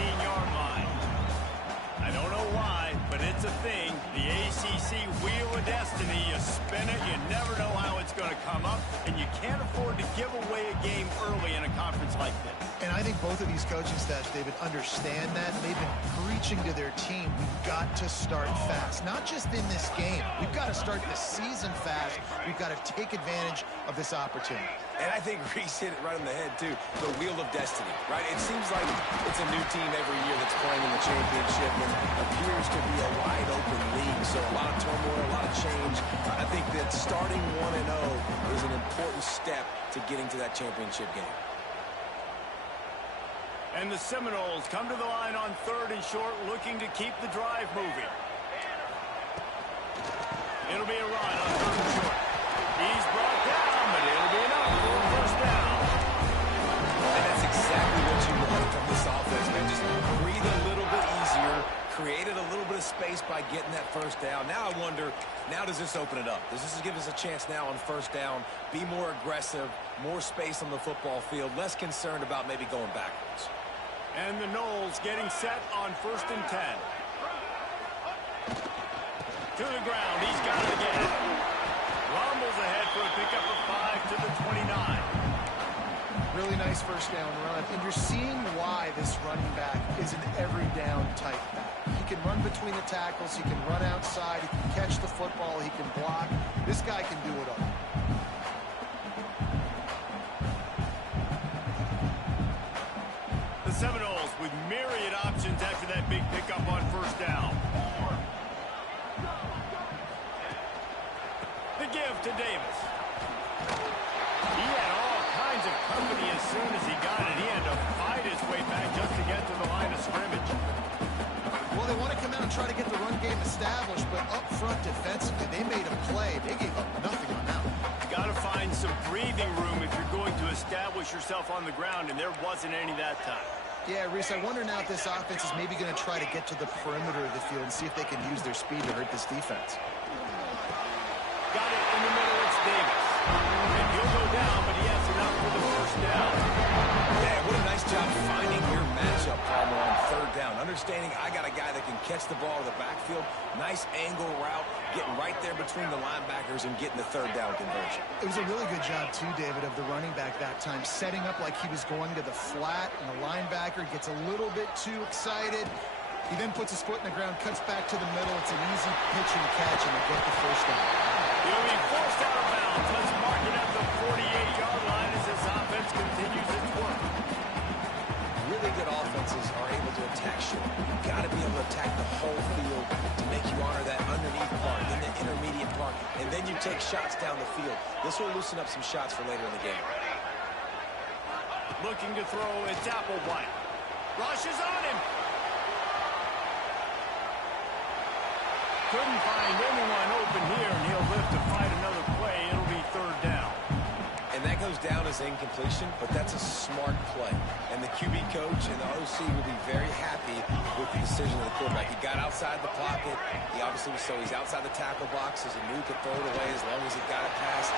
15-yard line. I don't know why, but it's a thing. The ACC Wheel of Destiny. You spin it, you never know how it's going to come up, and you can't afford to give away a game early in a conference like this. And I think both of these coaching staffs, David, understand that. They've been preaching to their team, we've got to start fast. Not just in this game. We've got to start the season fast. We've got to take advantage of this opportunity. And I think Reese hit it right on the head, too. The Wheel of Destiny, right? It seems like it's a new team every year that's playing in the championship and appears to be a wide-open league. So a lot of turmoil, a lot of change. I think that starting 1-0 is an important step to getting to that championship game. And the Seminoles come to the line on 3rd and short, looking to keep the drive moving. It'll be a run on 3rd and short. He's brought down, but it'll be enough for a first down. And that's exactly what you want from this offense, man. Just breathe a little bit easier, created a little bit of space by getting that first down. Now I wonder, now does this open it up? Does this give us a chance now on first down, be more aggressive, more space on the football field, less concerned about maybe going backwards? And the Noles getting set on 1st and 10. To the ground, he's got it again. Rumbles ahead for a pickup of 5 to the 29. Really nice first down run. And you're seeing why this running back is an every down type back. He can run between the tackles. He can run outside. He can catch the football. He can block. This guy can do it all. The Seminoles with myriad options after that big pickup on first down. The give to Davis. He had all kinds of company as soon as he got it. He had to fight his way back just to get to the line of scrimmage. Well, they want to come out and try to get the run game established, but up front defensively, they made a play. They gave up nothing on that one. Got to find some breathing room if you're going to establish yourself on the ground, and there wasn't any that time. Yeah, Reese, I wonder now if this offense is maybe going to try to get to the perimeter of the field and see if they can use their speed to hurt this defense. Got it in the middle, it's Davis. And he'll go down, but he has enough for the first down. Yeah, what a nice job finding your matchup, Palmer, on 3rd down. Understanding I got a guy that can catch the ball in the backfield. Nice angle route, getting right there between the linebackers and getting the 3rd down conversion. It was a really good job, too, David, of the running back that time, setting up like he was going to the flat, and the linebacker gets a little bit too excited. He then puts his foot in the ground, cuts back to the middle. It's an easy pitch and catch, and they get the first down. He'll be forced out of bounds. Let's mark it at the 48-yard line as this offense continues its work. Really good offenses are able to attack short. You've got to be able to attack the whole field to make you honor that underneath part, then the intermediate part, and then you take shots down the field. This will loosen up some shots for later in the game. Looking to throw, it's Applewhite. Rushes on him. Couldn't find anyone open here, and he'll live to fight another play. It'll be 3rd down. And that goes down as incompletion, but that's a smart play. And the QB coach and the OC will be very happy with the decision of the quarterback. He got outside the pocket. He obviously was, so he's outside the tackle box as he knew he could throw it away as long as he got it past.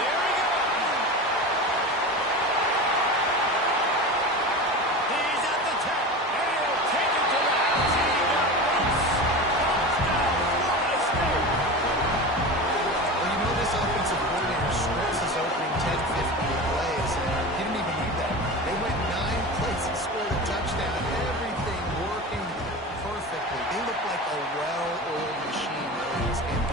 There he goes! He's at the 10, and he'll take it to the house. He got loose. Touchdown, Florida State. Well, you know this offensive coordinator scripts his opening 10-15 plays, and he didn't even need that. They went 9 plays and scored a touchdown. Everything working perfectly. They look like a well-oiled machine early in this game.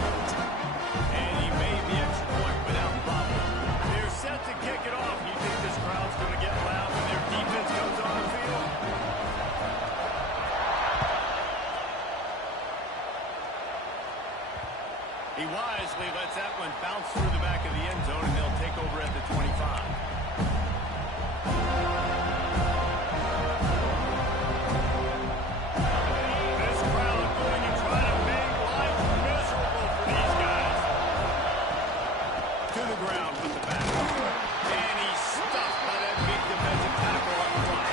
And he made the extra point without problem. They're set to kick it off. You think this crowd's going to get loud when their defense comes on the field? He wisely lets that one bounce through the back of the end zone, and they'll take over at the 25. This crowd going to try to make life miserable for these guys. To the ground with the back. And he's stuffed by that big defensive tackle up front.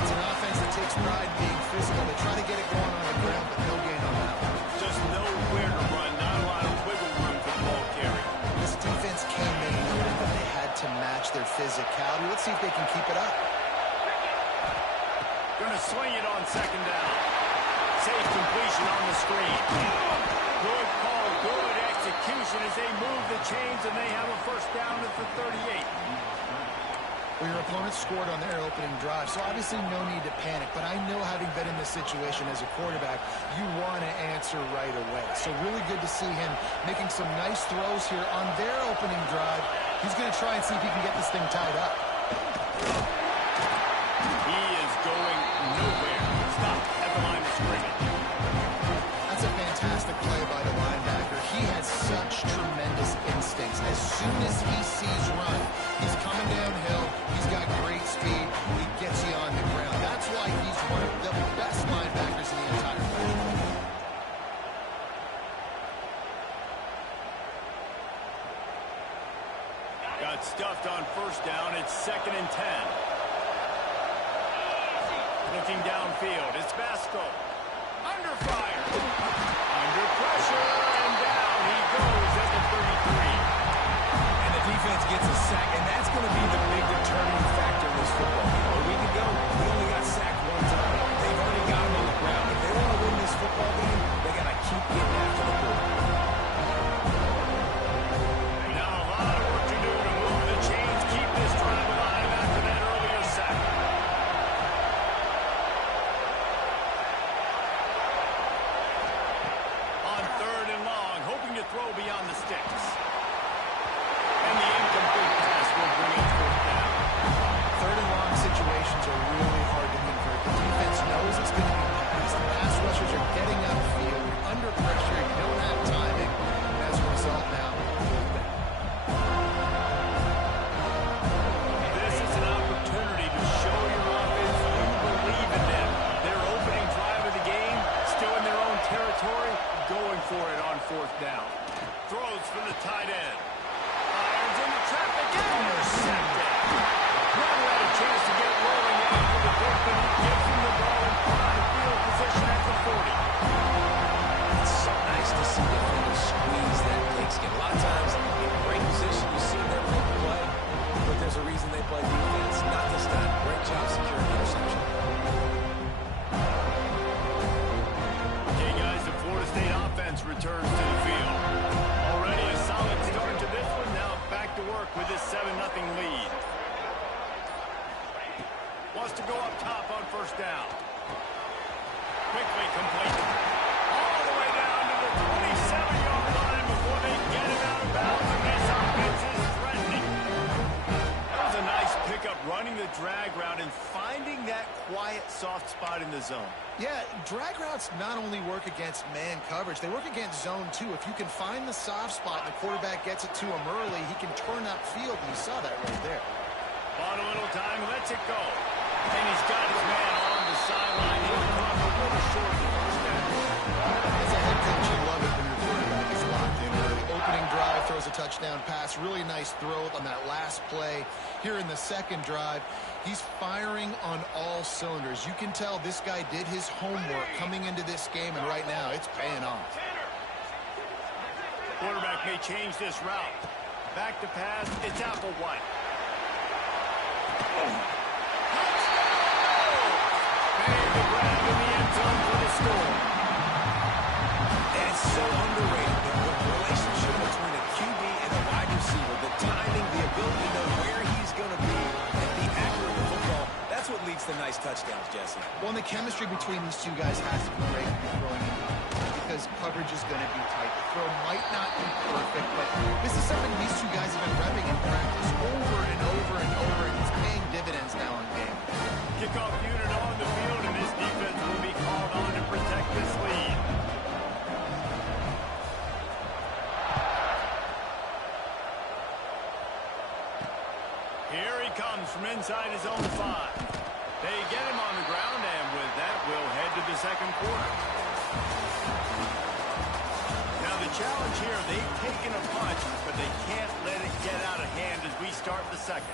It's an offense that takes pride in being physical. They try to get it going on the ground, but no gain on that one. Just nowhere to run, not a lot of wiggle room for the ball carry. This defense came in knowing that they had to match their physicality. Let's see if they can keep it up. Going to to sling it on second down. Safe completion on the screen. Good call, good execution as they move the chains, and they have a first down at the 38. Well, your opponent scored on their opening drive, so obviously no need to panic. But I know, having been in this situation as a quarterback, you want to answer right away. So really good to see him making some nice throws here on their opening drive. He's going to try and see if he can get this thing tied up. He is going nowhere. Stop at the line of scrimmage. That's a fantastic play by the linebacker. He has such tremendous instincts. As soon as he sees run, he's coming downhill. He's got great speed. He gets you on the ground. That's why he's one of the best linebackers in the entire league. Got stuffed on first down. It's 2nd and 10. Looking downfield. It's Vasco. Under fire. Under pressure. And down he goes at the 33. And the defense gets a sack, and that's going to be the big determining factor in this football game. A week ago, he only got sacked one time. They've already got him on the ground. If they want to win this football game, they got to keep getting after the ball. Now a lot of work to do to move the chains, keep this drive alive after that earlier sack. On 3rd and long, hoping to throw beyond the sticks. And the incomplete pass will bring it 4th down. 3rd and long situations are really hard to convert. The defense knows it's going to be passed. The pass rushers are getting upfield. You're under pressure. You don't have timing. And as a result now, This is an opportunity to show your offense you believe in them. Their opening drive of the game, still in their own territory, going for it on 4th down. Throws for the tight end. Irons into traffic and intercepted. Never had a chance to get rolling after the pick, but he gives him the ball in prime field position at the 40. It's so nice to see defenders squeeze that pigskin. A lot of times, in great position, you see them make the play, but there's a reason they play defense, not this time. Great job securing the interception. Okay, guys, the Florida State offense returns to the field. Already a solid start to this one. Now back to work with this 7-0 lead. Wants to go up top on first down. Quickly complete. All the way down to the 27-yard line before they get it out of bounds, and this offense is threatening. That was a nice pickup, running the drag route and finding that quiet, soft spot in the zone. yeah, drag routes not only work against man coverage, they work against zone too. If you can find the soft spot and the quarterback gets it to him early, he can turn upfield, and you saw that right there. Bought a little time, lets it go. And he's got his man on the sideline. He'll come a little short of the first down. As a head coach, you love it when your quarterback is locked in early. Opening drive, throws a touchdown pass. Really nice throw on that last play. Here in the 2nd drive, he's firing on all cylinders. You can tell this guy did his homework coming into this game, and right now it's paying off. Quarterback may change this route. Back to pass. It's Applewhite. Made the grab in the end zone for the score. And it's so underrated, the relationship between a QB and a wide receiver, the timing, the ability to know where he's going to be and be accurate with the football, that's what leads to nice touchdowns, Jesse. Well, and the chemistry between these two guys has to be great when you're throwing in because coverage is going to be tight. The throw might not be perfect, but this is something these two guys have been repping in practice over and over and over, and it's paying dividends now in game. Kickoff unit on the field, and this defense will be called on to protect this lead. Here he comes from inside his own 5. They get him on the ground, and with that, we'll head to the 2nd quarter. Now the challenge here, they've taken a punch, but they can't let it get out of hand as we start the 2nd.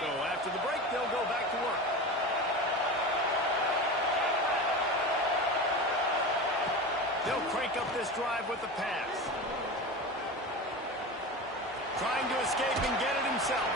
So after the break, they'll go back to work. They'll crank break up this drive with the pass. Trying to escape and get it himself.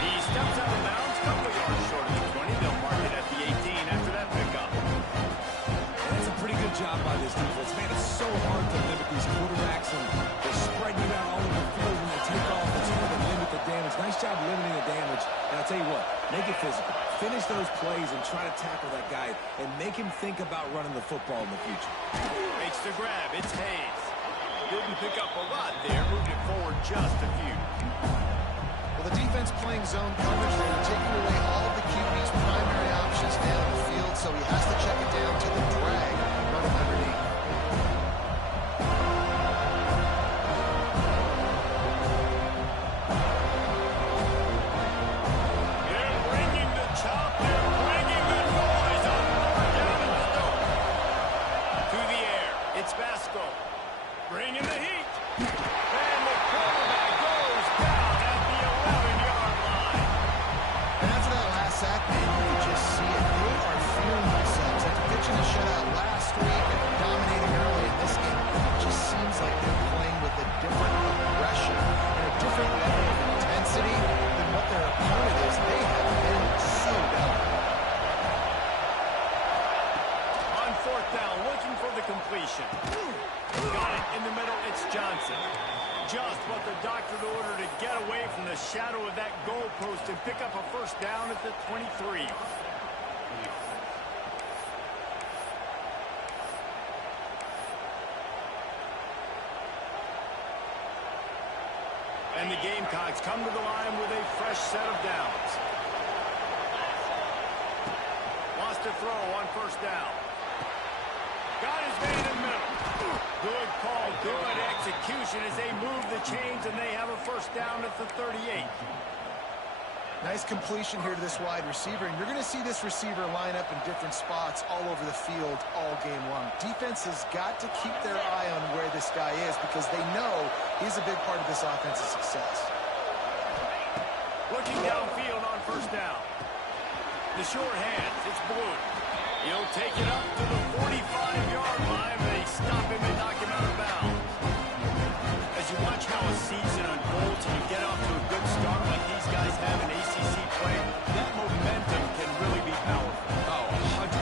He steps out of bounds, couple yards short of the 20. They'll mark it at the 18 after that pickup. And it's a pretty good job by this defense. Man, it's so hard to limit these quarterbacks, and they're spreading it out all over the field when they take off. It's hard to limit the damage. Nice job limiting the damage. And I'll tell you what, make it physical. Finish those plays and try to tackle that guy and make him think about running the football in the future. Makes the grab. It's Hayes. Didn't pick up a lot there. Moved it forward just a few. Well, the defense playing zone coverage, they're taking away all of the QB's primary options down the field, so he has to check it down to the drag running underneath. They're bringing the chop. They're bringing the noise on third down in the dirt. To the air. It's Vasco. Bringing the heat. And the quarterback goes down at the 11-yard line. And after that last sack, man, you can just see it. They are feeling themselves. After pitching a shutout last week and dominating early in this game, it just seems like they're playing with a different aggression and a different level of intensity than what their opponent is. They have been so dominant. On fourth down, looking for the completion. Got it in the middle. It's Johnson. Just what the doctor ordered to get away from the shadow of that goalpost and pick up a first down at the 23. And the Gamecocks come to the line with a fresh set of downs. Wants to throw on first down. Got his man in the middle. Good call, good execution as they move the chains, and they have a first down at the 38. Nice completion here to this wide receiver, and you're going to see this receiver line up in different spots all over the field all game long. Defense has got to keep their eye on where this guy is because they know he's a big part of this offense's success. Looking downfield on first down. The short hands, it's Blue. He'll take it up to the 45-yard line. They stop him and knock him out of bounds. As you watch how a season unfolds and you get off to a good start like these guys have in ACC play, that momentum can really be powerful. Oh, 100%.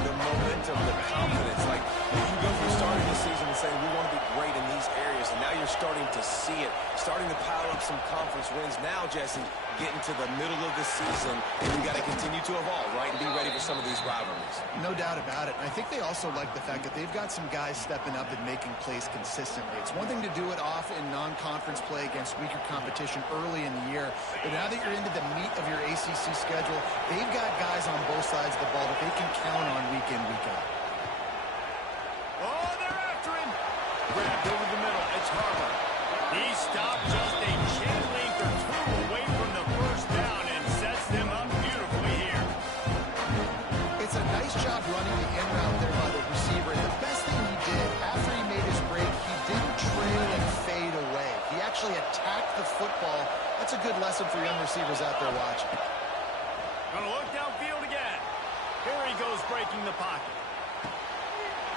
The momentum, the confidence. Like, you go from starting the season and saying we want to be great in these areas, and now you're starting to see it, starting to pile up some conference wins. Now, Jesse, getting to the middle of the season, and we got to continue to evolve, right, and be ready for some of these rivalries. No doubt about it. And I think they also like the fact that they've got some guys stepping up and making plays consistently. It's one thing to do it off in non-conference play against weaker competition early in the year, but now that you're into the meat of your ACC schedule, they've got guys on both sides of the ball that they can count on week in, week out. Oh, they're after him. Grabbed over the middle. It's Harper. He stopped just a chin length or two away from the first down and sets them up beautifully here. It's a nice job running the in route there by the receiver. And the best thing he did after he made his break, he didn't trail and fade away. He actually attacked the football. That's a good lesson for young receivers out there watching. Gonna look downfield again. Here he goes breaking the pocket.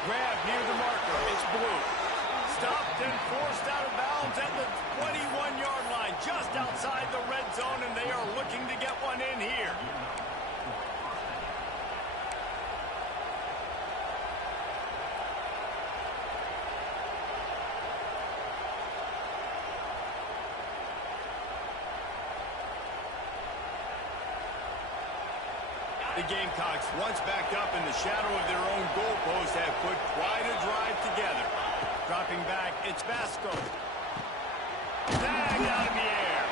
Grab near the marker. It's Blue. Stopped and forced out of bounds at the 21-yard line, just outside the red zone, and they are looking to get one in here. The Gamecocks, once back up in the shadow of their own goalpost, have put quite a drive together. Dropping back, it's Vasco. Tag out in the air.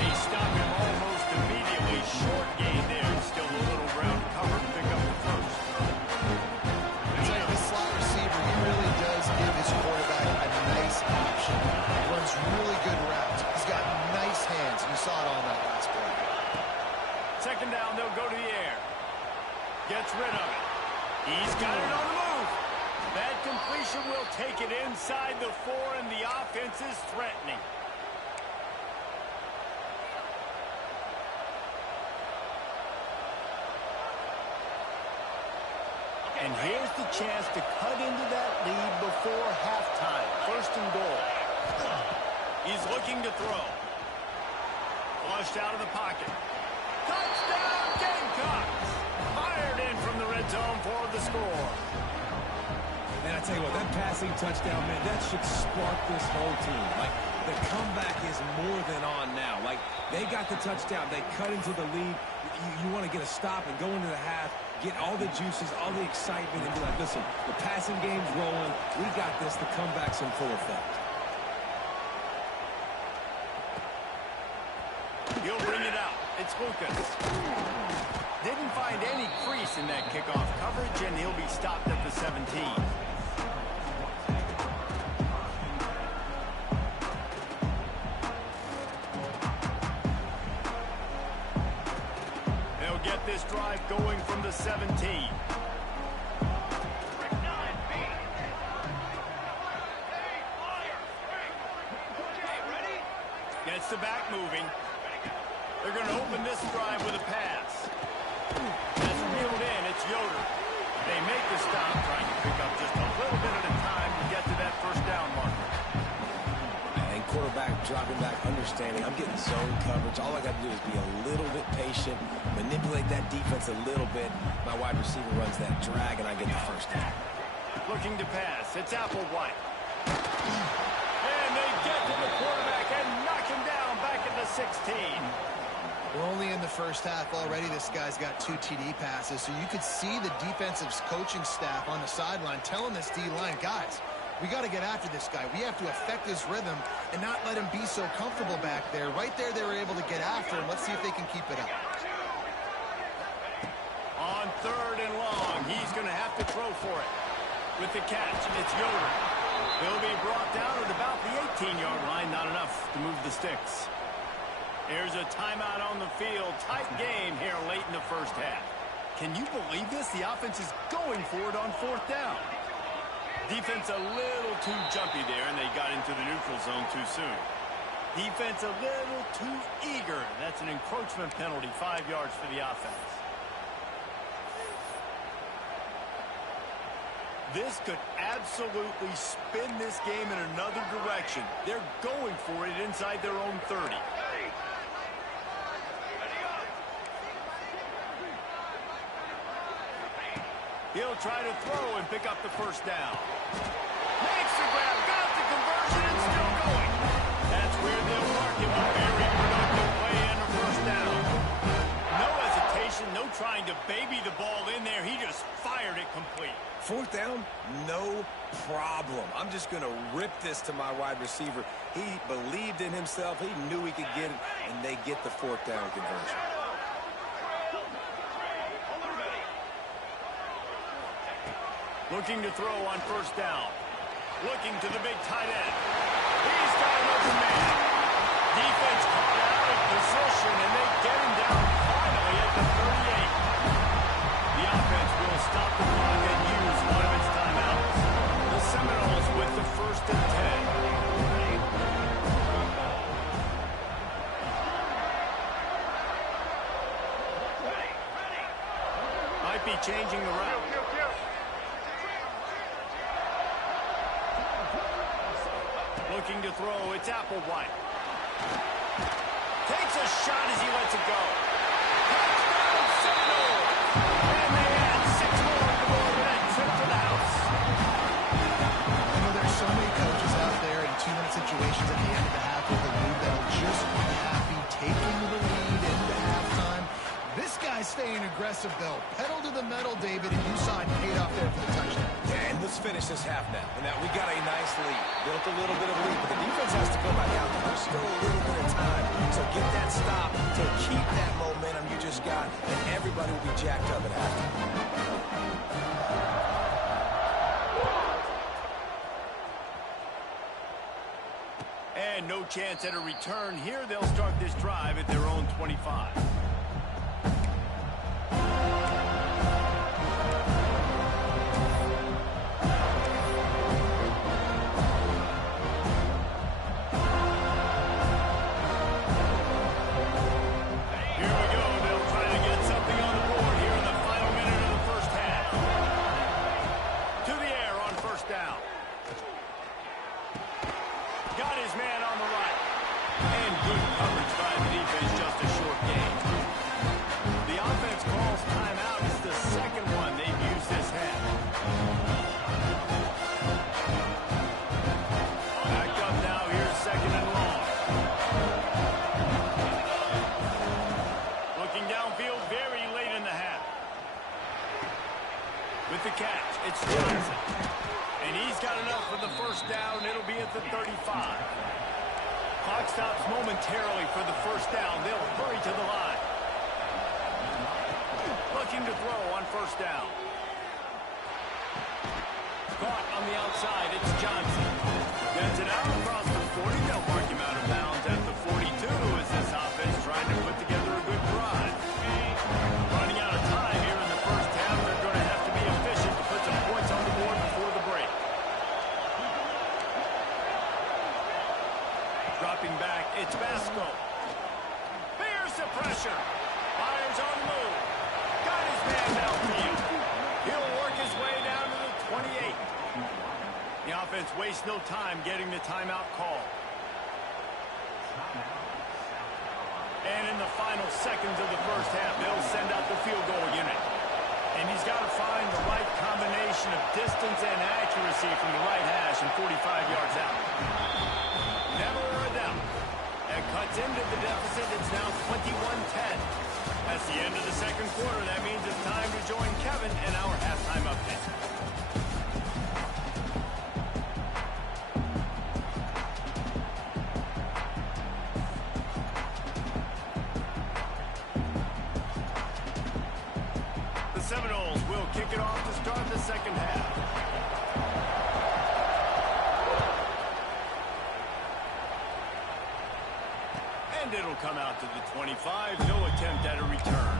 They stop him almost immediately. Short gain there. Still a little ground cover to pick up the first. I tell you, this slot receiver, he really does give his quarterback a nice option. He runs really good routes. He's got nice hands. You saw it all that last play. Second down, they'll go to the air. Gets rid of it. He's got it on the move. That completion will take it inside the 4, and the offense is threatening. And here's the chance to cut into that lead before halftime. First and goal. He's looking to throw. Flushed out of the pocket. Touchdown, Gamecocks! Fired in from the red zone for the score. And I tell you what, that passing touchdown, man, that should spark this whole team. Like, the comeback is more than on now. Like, they got the touchdown. They cut into the lead. You want to get a stop and go into the half, get all the juices, all the excitement, and be like, listen, the passing game's rolling. We got this. The comeback's in full effect. He'll bring it out. It's Lucas. Didn't find any crease in that kickoff coverage, and he'll be stopped at the 17. They'll get this drive going from the 17. Gets the back moving. They're going to open this drive with a pass. That's reeled in. It's Yoder. They make the stop, trying to pick up just a little bit at a time to get to that first down marker. And quarterback dropping back, understanding I'm getting zone coverage. All I got to do is be a little bit patient, manipulate that defense a little bit. My wide receiver runs that drag, and I get the first down. Looking to pass. It's Applewhite. And they get to the quarterback and knock him down back at the 16. We're only in the first half already. This guy's got 2 TD passes, so you could see the defensive coaching staff on the sideline telling this D-line, guys, we got to get after this guy. We have to affect his rhythm and not let him be so comfortable back there. Right there, they were able to get after him. Let's see if they can keep it up. On 3rd and long, he's going to have to throw for it. With the catch, it's Yoder. He'll be brought down at about the 18-yard line. Not enough to move the sticks. There's a timeout on the field. Tight game here late in the first half. Can you believe this? The offense is going for it on 4th down. Defense a little too jumpy there, and they got into the neutral zone too soon. Defense a little too eager. That's an encroachment penalty, 5 yards for the offense. This could absolutely spin this game in another direction. They're going for it inside their own 30. He'll try to throw and pick up the first down. Makes the grab, got the conversion, and still going. That's where they'll mark him a very productive play and a first down. No hesitation, no trying to baby the ball in there. He just fired it complete. 4th down, no problem. I'm just going to rip this to my wide receiver. He believed in himself. He knew he could get it, and they get the 4th down conversion. Looking to throw on first down. Looking to the big tight end. He's got an open man. Defense caught out of position, and they get him down finally at the 38. The offense will stop the clock and use one of its timeouts. The Seminoles with the 1st and 10. Might be changing the route. Looking to throw, it's Applewhite. Takes a shot as he lets it go. Touchdown, Seminoles! And they add 6 more to the board with that trip to the house. You know, there's so many coaches out there in 2-minute situations at the end of the half with a lead that'll just be happy taking the lead into halftime. This guy's staying aggressive, though. Pedal to the metal, David, and you saw it paid off there for the touchdown. Yeah, and let's finish this half now. And now we got a nice lead. Built a little bit of lead, but the defense has to go back out. There's still a little bit of time. So get that stop to keep that momentum you just got, and everybody will be jacked up at halftime. And no chance at a return here. They'll start this drive at their own 25. Got his man on the right. And good coverage by the defense, just a short gain. The offense calls timeout. It's the second one they've used this half. Backed up now. Here's second and long. Looking downfield very late in the half. With the catch, it's Johnson. And he's got enough for the first down. It'll be at the 35. Clock stops momentarily for the first down. They'll hurry to the line. Looking to throw on first down. Caught on the outside. It's Johnson. Gets it out across the 40. They'll mark him out of bounds at the 42 as this offense trying to put together a good drive. Running out of time here in the first half. They're going to have to be efficient to put some points on the board before the break. Dropping back, it's Vasco. Fears the pressure. Fires on the move. Got his man downfield. He'll work his way down to the 28. The offense wastes no time getting the timeout call. And in the final seconds of the first half, they'll send out the field goal unit. And he's got to find the right combination of distance and accuracy from the right hash and 45 yards out. Never a doubt. That cuts into the deficit. It's now 21-10. That's the end of the second quarter. That means it's time to join Kevin in our halftime update. The Seminoles will kick it off to start the second half. And it'll come out to the 25. No attempt at a return.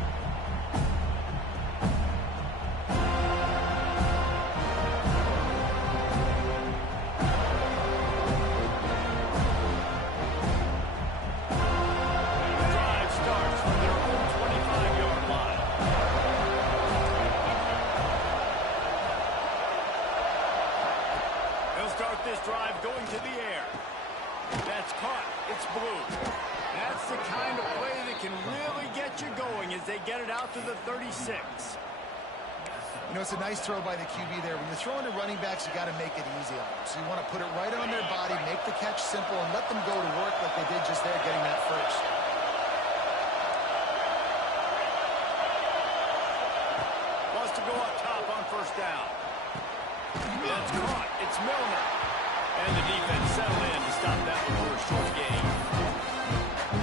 The drive starts from their own 25-yard line. They'll start this drive going to the air. That's caught. It's blue. That's the kind of play that can really get you going as they get it out to the 36. You know, it's a nice throw by the QB there. When you're throwing to running backs, you got to make it easy on them. So you want to put it right on their body, make the catch simple, and let them go to work like they did just there, getting that first. Wants to go up top on first down. That's caught. It's Milner. And the defense settled in to stop that one for a short gain.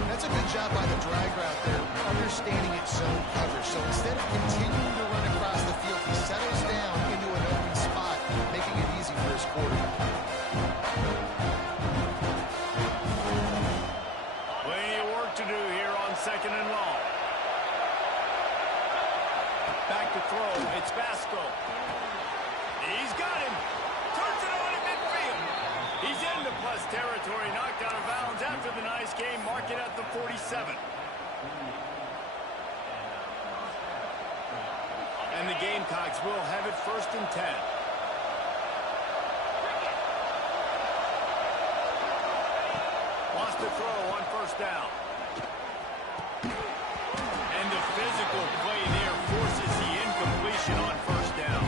That's a good job by the drag route there, understanding its zone coverage. So instead of continuing to run across the field, he settles down into an open spot, making it easy for his quarterback. Plenty of work to do here on second and long. Back to throw. It's Vasco. He's got him. Turns it on in midfield. He's into plus territory, knocked out of bounds after the nice game. Mark it at the 47. And the Gamecocks will have it first and 10. Wants to throw on first down. And the physical play there forces the incompletion on first down.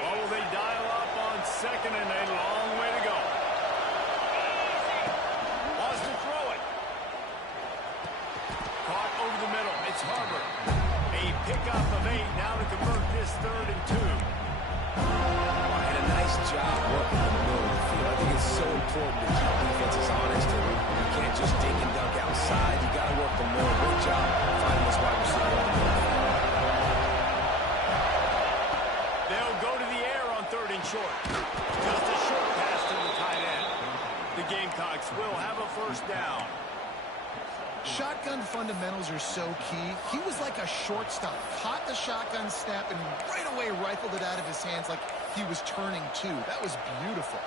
What will they dial up on second and a long way to go? Wants to throw it. Caught over the middle. It's Harbor. A pickup of 8 now to convert this 3rd and 2. And a nice job working in the middle of the field. I think it's so important to keep defenses honest. And you can't just dink and dunk outside. You got to work the middle. Great job finding this wide receiver on the middle. They'll go to the air on 3rd and short. Just a short pass to the tight end. The Gamecocks will have a first down. Shotgun fundamentals are so key. He was like a shortstop. Caught the shotgun snap and right away rifled it out of his hands like he was turning too. That was beautiful.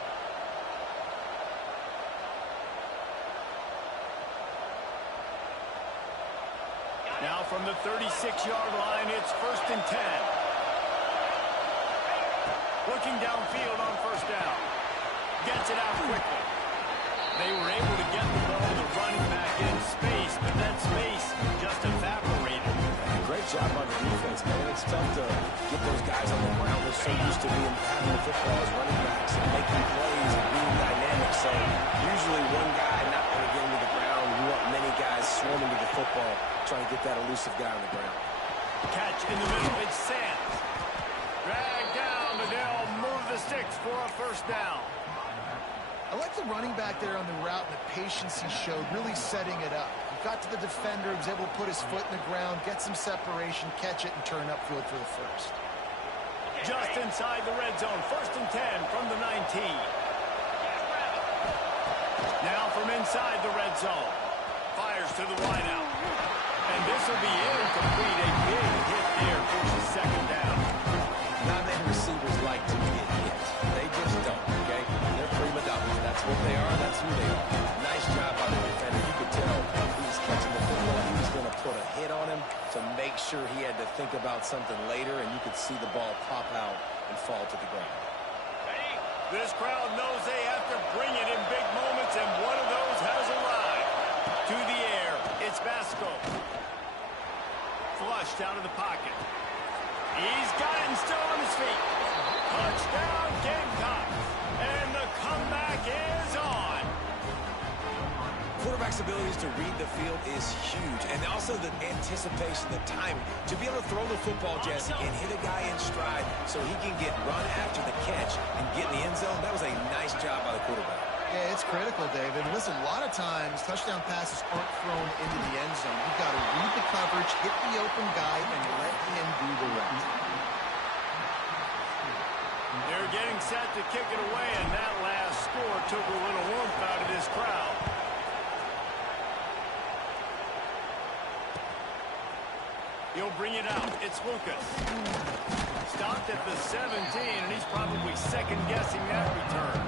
Now from the 36-yard line, it's 1st and 10. Looking downfield on 1st down. Gets it out quickly. They were able to get the ball to the running back in space, but that space just evaporated. Great job on the defense, man. It's tough to get those guys on the ground. They're so used to having the football as running backs and making plays and being dynamic. So usually one guy not going to get into the ground. You want many guys swarming to the football, trying to get that elusive guy on the ground. Catch in the middle. It's Sands. Drag down, but they'll move the sticks for a 1st down. I like the running back there on the route and the patience he showed, really setting it up. He got to the defender, was able to put his foot in the ground, get some separation, catch it, and turn upfield for the 1st. Just inside the red zone, 1st and 10 from the 19. Now from inside the red zone. Fires to the wideout. And this will be incomplete. A big hit there forces 2nd down. Not many receivers like to get hit. They just don't, okay? They're prima donnas. That's what they are. That's who they are. Nice job by the defender. You could tell he was catching the football. He was going to put a hit on him to make sure he had to think about something later, and you could see the ball pop out and fall to the ground. This crowd knows they have to bring it in big moments, and one of those has arrived. To the air, it's Vasco. Flushed out of the pocket. He's got it and still on his feet. Touchdown, Gamecocks. And the comeback is on. Quarterback's abilities to read the field is huge. And also the anticipation, the timing. To be able to throw the football, Jesse, and hit a guy in stride so he can get run after the catch and get in the end zone, that was a nice job by the quarterback. Yeah, it's critical, David. Listen, a lot of times touchdown passes aren't thrown into the end zone. You've got to read the coverage, hit the open guy, and let him do the rest. They're getting set to kick it away, and that last score took a little warmth out of this crowd. He'll bring it out. It's Lucas. Stopped at the 17, and he's probably second-guessing that return.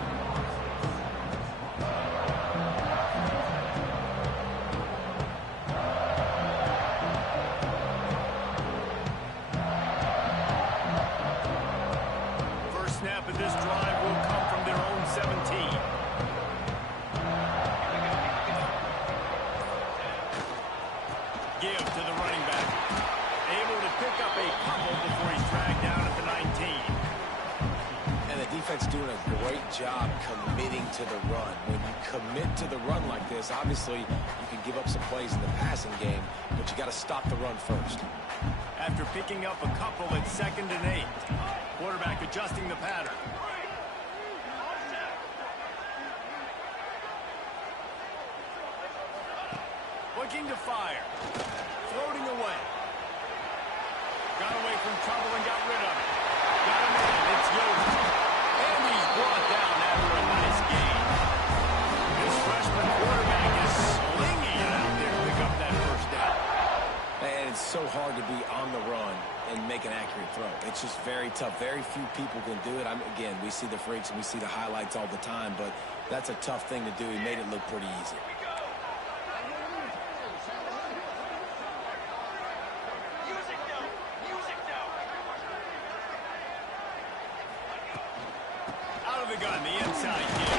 First snap of this drive will come from their own 17. Give to the running back. Able to pick up a couple before he's dragged down at the 19. And the defense doing a great job committing to the run. When you commit to the run like this, obviously you can give up some plays in the passing game, but you got to stop the run first. After picking up a couple at 2nd and 8. Quarterback adjusting the pattern. Looking to fire. Floating away. Got away from trouble and got rid of it. Got him in. It's Yoder. And he's brought down after a nice gain. This freshman quarterback is slinging it out there to pick up that 1st down. And it's so hard to be on the run and make an accurate throw. It's just very tough. Very few people can do it. Again, we see the freaks and we see the highlights all the time, but that's a tough thing to do. He made it look pretty easy. The gun, the inside kick.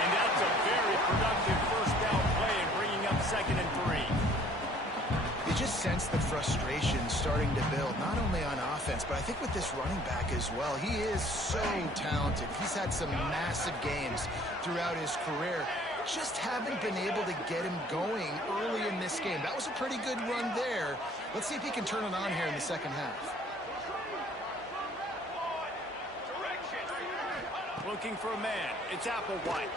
And that's a very productive 1st down play and bringing up 2nd and 3. You just sense the frustration starting to build, not only on offense, but I think with this running back as well. He is so talented. He's had some massive games throughout his career. Just haven't been able to get him going early in this game. That was a pretty good run there. Let's see if he can turn it on here in the 2nd half. Looking for a man. It's Applewhite.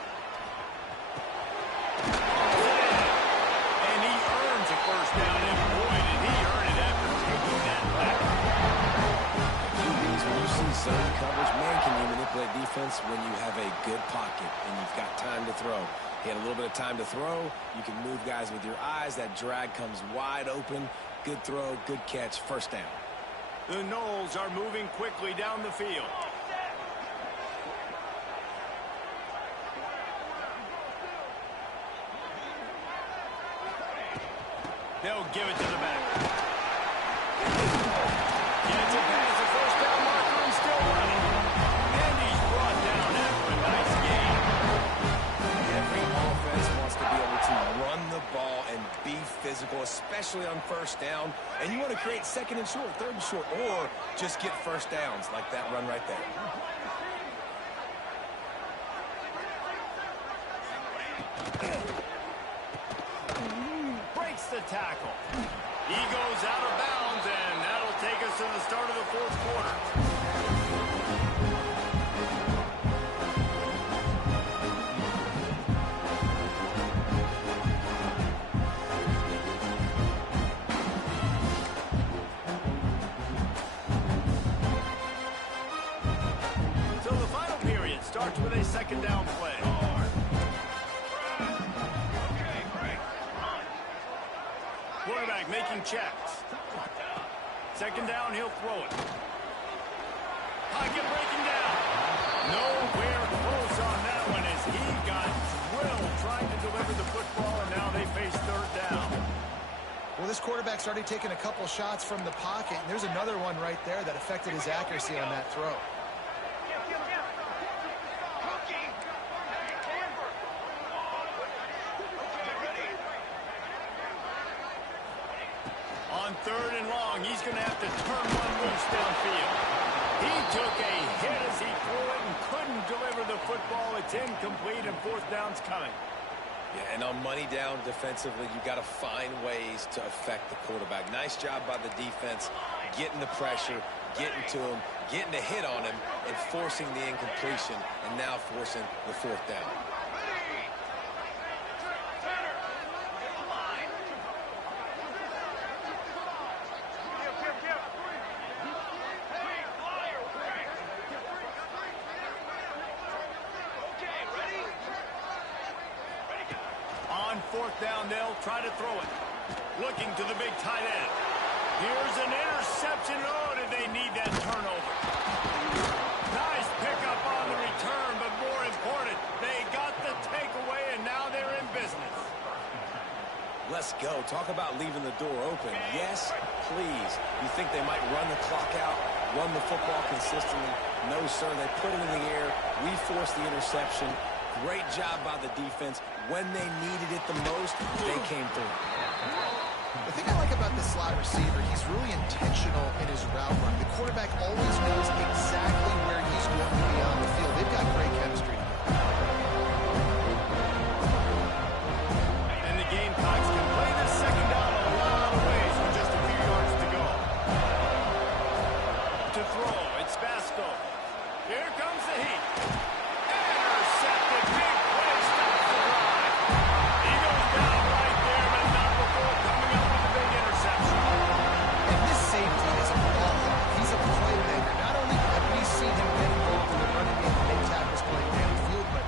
And he earns a 1st down. And boy, did he earn it after taking that back. QBs, when you see zone coverage, man, can you manipulate defense when you have a good pocket and you've got time to throw. He had a little bit of time to throw. You can move guys with your eyes. That drag comes wide open. Good throw, good catch, 1st down. The Noles are moving quickly down the field. They'll give it to the back. Gets it past the first down marker and still running. And he's brought down after a nice game. Every offense wants to be able to run the ball and be physical, especially on first down. And you want to create second and short, third and short, or just get first downs like that run right there. Breaks the tackle. He goes out of bounds, and that'll take us to the start of the fourth quarter. So the final period starts with a second down play. Quarterback making checks. Second down, he'll throw it. Pocket breaking down. Nowhere close on that one as he got drilled trying to deliver the football, and now they face third down. Well, this quarterback's already taken a couple shots from the pocket, and there's another one right there that affected his accuracy on that throw. On third and long, he's going to have to turn one loose downfield. He took a hit as he threw it and couldn't deliver the football. It's incomplete, and fourth down's coming. Yeah, and on money down defensively, you got to find ways to affect the quarterback. Nice job by the defense, getting the pressure, getting to him, getting a hit on him, and forcing the incompletion, and now forcing the fourth down. On fourth down, they'll try to throw it. Looking to the big tight end. Here's an interception. Oh, did they need that turnover? Nice pickup on the return, but more important, they got the takeaway, and now they're in business. Let's go. Talk about leaving the door open. Yes, please. You think they might run the clock out, run the football consistently? No, sir. They put it in the air. We forced the interception. Great job by the defense. When they needed it the most, they came through. The thing I like about this slot receiver, he's really intentional in his route run. The quarterback always knows exactly where he's going to be on the field. They've got great chemistry. And the Gamecocks can play this second down a lot of ways with just a few yards to go. To throw, it's Basco. Here comes the heat. Intercepted. Big play stops the drive. He goes down right there, but not before coming up with a big interception. And this safety is a ball hawk. He's a playmaker. Not only have we seen him get involved in the running game and make tackles playing downfield, but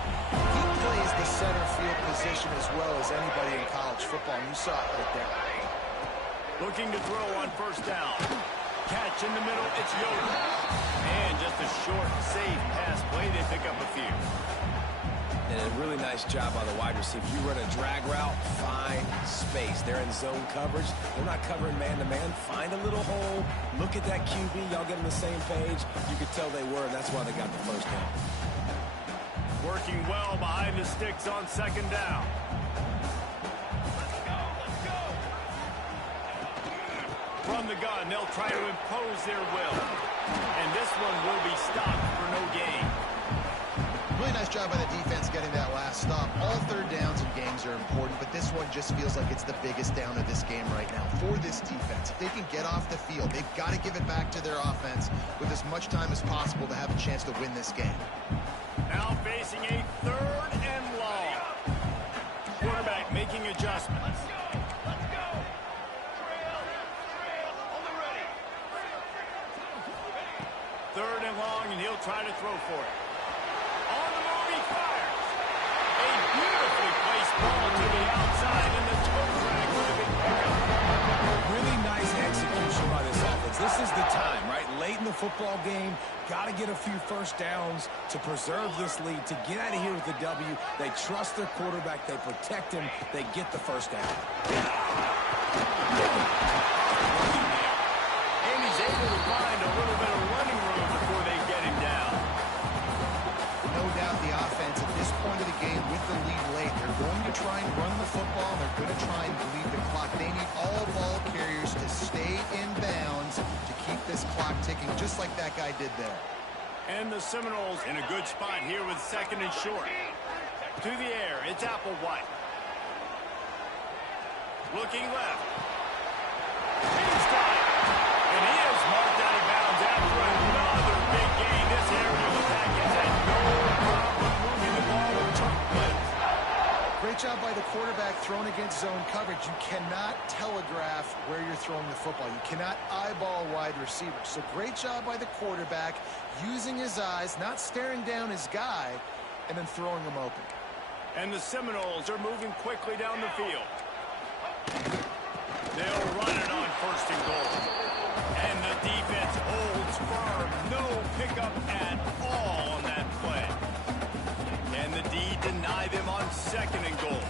he plays the center field position as well as anybody in college football. And you saw it right there. Looking to throw on first down. Catch in the middle, it's Yoder. And just a short, safe pass play, they pick up a few. And a really nice job by the wide receiver. You run a drag route, find space. They're in zone coverage. They're not covering man-to-man. Find a little hole. Look at that QB. Y'all get on the same page. You could tell they were, and that's why they got the first down. Working well behind the sticks on second down. From the gun, they'll try to impose their will. And this one will be stopped for no gain. Really nice job by the defense getting that last stop. All third downs in games are important, but this one just feels like it's the biggest down of this game right now for this defense. If they can get off the field, they've got to give it back to their offense with as much time as possible to have a chance to win this game. Now facing a third and long. Quarterback making adjustments. Third and long, and he'll try to throw for it. On the move, he fires. A beautifully placed ball to the outside, and the toe drag with a big pickup. Really nice execution by this offense. This is the time, right? Late in the football game, got to get a few first downs to preserve this lead, to get out of here with the W. They trust their quarterback. They protect him. They get the first down. And he's able to find a little bit of running room before they get him down. No doubt the offense at this point of the game with the lead late, they're going to try and run the football, and they're going to try and bleed the clock. They need all ball carriers to stay in bounds to keep this clock ticking, just like that guy did there. And the Seminoles in a good spot here with second and short. To the air, it's Applewhite. Looking left. He's got it. And he is marked out of bounds after another big gain. This area of the package had no problem moving the ball with chunk plays. Great job by the quarterback thrown against zone coverage. You cannot telegraph where you're throwing the football. You cannot eyeball wide receivers. So great job by the quarterback using his eyes, not staring down his guy, and then throwing him open. And the Seminoles are moving quickly down the field. They'll run it on first and goal. And the defense holds firm. No pickup at all on that play. And the D deny them on second and goal.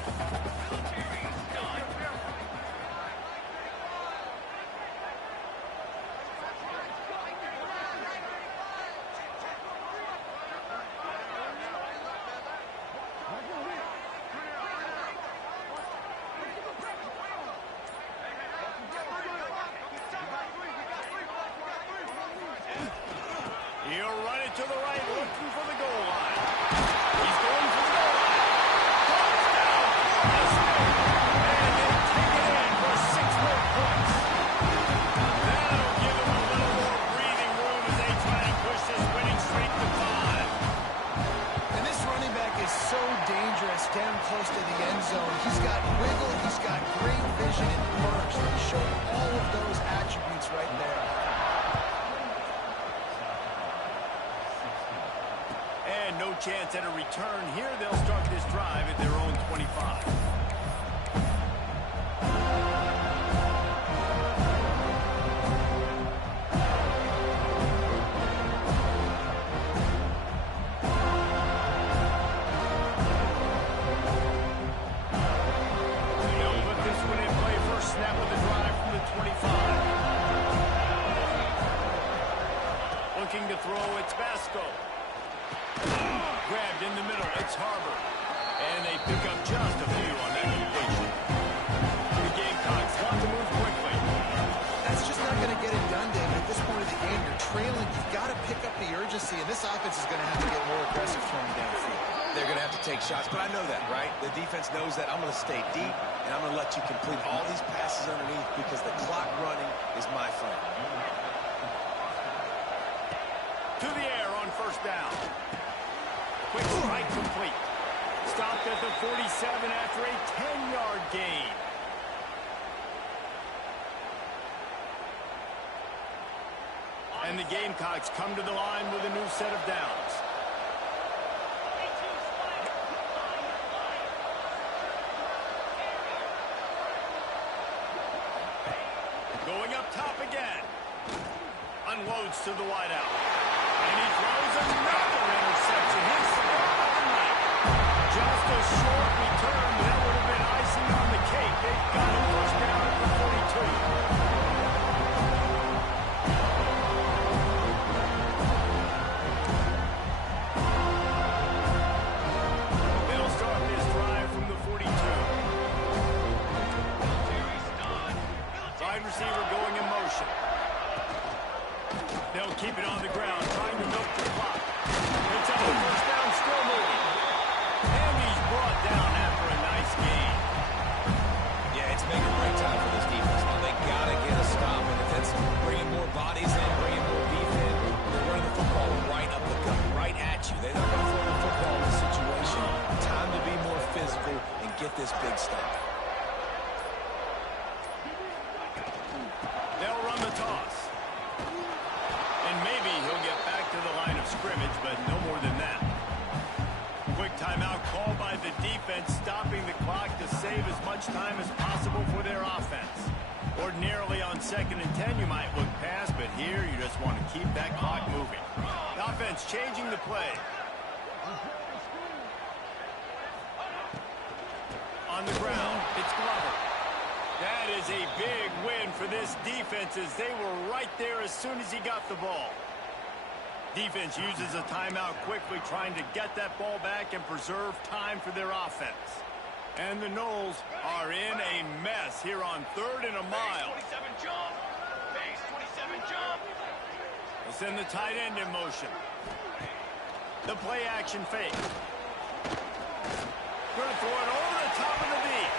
He'll run it to the right, looking for the goal line. He's going for the goal line. Touchdown, and they take it in for 6 more points. That'll give them a little more breathing room as they try to push this winning streak to 5. And this running back is so dangerous down close to the end zone. He's got wiggle, he's got great vision and burst. He showed all of those attributes right there. And no chance at a return here. They'll start this drive at their own 25. They'll put this one in play. First snap of the drive from the 25. Looking to throw, it's Vasco. Grabbed in the middle, it's Harbor. And they pick up just a few on that completion. The Gamecocks want to move quickly. That's just not going to get it done, David. At this point of the game, you're trailing. You've got to pick up the urgency, and this offense is going to have to get more aggressive throwing downfield. They're going to have to take shots, but I know that, right? The defense knows that. I'm going to stay deep, and I'm going to let you complete all these passes underneath because the clock running is my friend. To the air on first down. Quick strike complete. Stopped at the 47 after a 10-yard gain. And the Gamecocks come to the line with a new set of downs. Going up top again. Unloads to the wideout. And he throws another interception. His night. Just a short return, but that would have been icing on the cake. They've got a first down at the 42. They'll start this drive from the 42. Wide receiver going in motion. They'll keep it on the ground, trying to milk the clock. It's up the first down, still moving. And he's brought down after a nice gain. Yeah, it's making a great time for this defense. Now they got to get a stop, and if that's bringing more bodies in, bringing more beef in, they're running the football right up the gut, right at you. They're not going to throw the football in this situation. Time to be more physical and get this big stop. They'll run the toss. And maybe he'll get back to the line of scrimmage, but no more than that. Quick timeout called by the defense, stopping the clock to save as much time as possible for their offense. Ordinarily on 2nd and 10, you might look past, but here you just want to keep that clock moving. The offense changing the play. On the ground, it's Glover. That is a big win for this defense as they were right there as soon as he got the ball. Defense uses a timeout quickly, trying to get that ball back and preserve time for their offense. And the Noles are in a mess here on 3rd and a mile. Base 27 jump. Base 27 jump. They send the tight end in motion. The play action fake. Going to throw it over the top of the knee.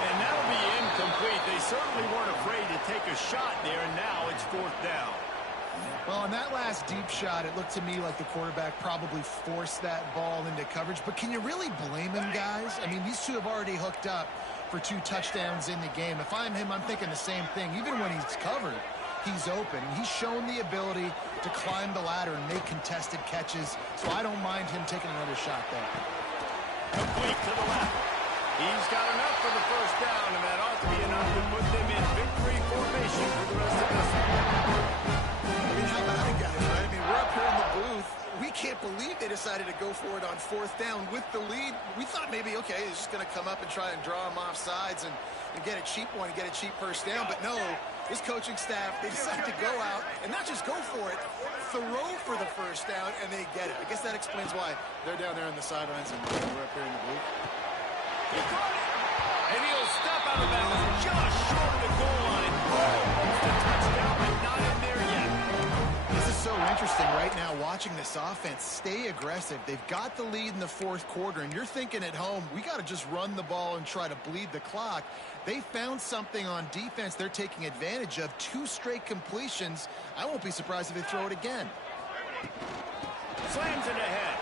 And that'll be incomplete. They certainly weren't afraid to take a shot there, and now it's 4th down. Well, on that last deep shot, it looked to me like the quarterback probably forced that ball into coverage. But can you really blame him, guys? I mean, these two have already hooked up for 2 touchdowns in the game. If I'm him, I'm thinking the same thing. Even when he's covered, he's open. He's shown the ability to climb the ladder and make contested catches. So I don't mind him taking another shot there. Complete to the left. He's got enough for the 1st down, and that ought to be enough to put them in victory formation for the rest of this one. I mean, how about it, guys, right? I mean, we're up here in the booth. We can't believe they decided to go for it on 4th down with the lead. We thought maybe, okay, he's just going to come up and try and draw him off sides and get a cheap one and get a cheap 1st down. But no, this coaching staff, they decided to go out and not just go for it, throw for the 1st down, and they get it. I guess that explains why they're down there on the sidelines and we're up here in the booth. He caught it. And he'll step out of bounds just short of the goal line. Almost a touchdown, but not in there yet. This is so interesting right now watching this offense stay aggressive. They've got the lead in the 4th quarter, and you're thinking at home, we got to just run the ball and try to bleed the clock. They found something on defense they're taking advantage of. 2 straight completions. I won't be surprised if they throw it again. Slams it ahead.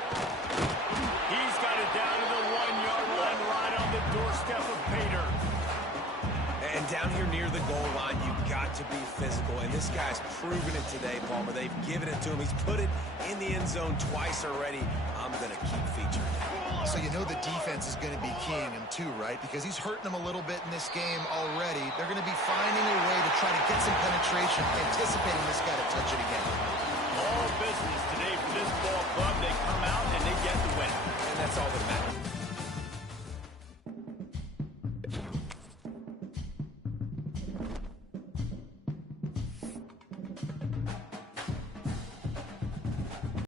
He's got it down to the 1-yard line, right on the doorstep of Pater. And down here near the goal line, you've got to be physical. And this guy's proven it today, Palmer. They've given it to him. He's put it in the end zone twice already. I'm going to keep featuring him. So you know the defense is going to be keying him too, right? Because he's hurting them a little bit in this game already. They're going to be finding a way to try to get some penetration, anticipating this guy to touch it again. All business today for this ball club. They come out and they get the win. And that's all that matters.